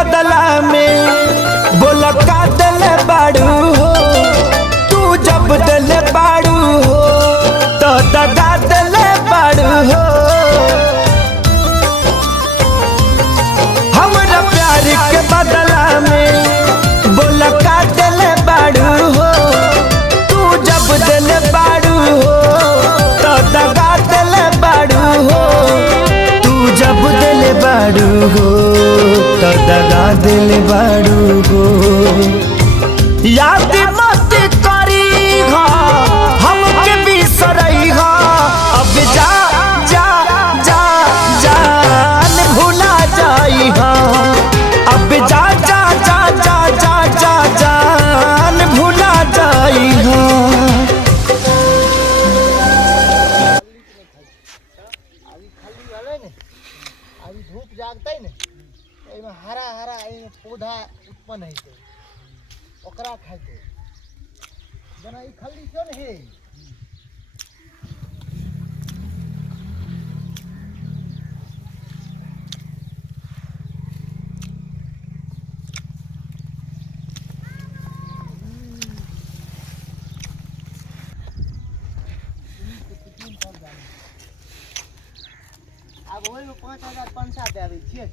बदला में बोला का दिल बाड़ू हो तू जब दिल बाड़ू हो तो दगा दिल बाड़ू हो हमरा प्यार के बदला में बोला का दिल बाड़ू हो तू जब दिल बाड़ू हो तो दगा दिल बाड़ू हो तू जब दिल बाड़ू हो तो दगा दिल बाड़ू हो याद मत करी हो हमके बिसरई हो अब जा जा जा जान भुला जाई हो अब जा जा जा जा जा जा जान भुला जाई हो धूप जागता है हरा हरा पौधा उत्पन्न है ओकरा खाते जना ई खल्ली क्यों है अब वही 5000 5 7 आवे छे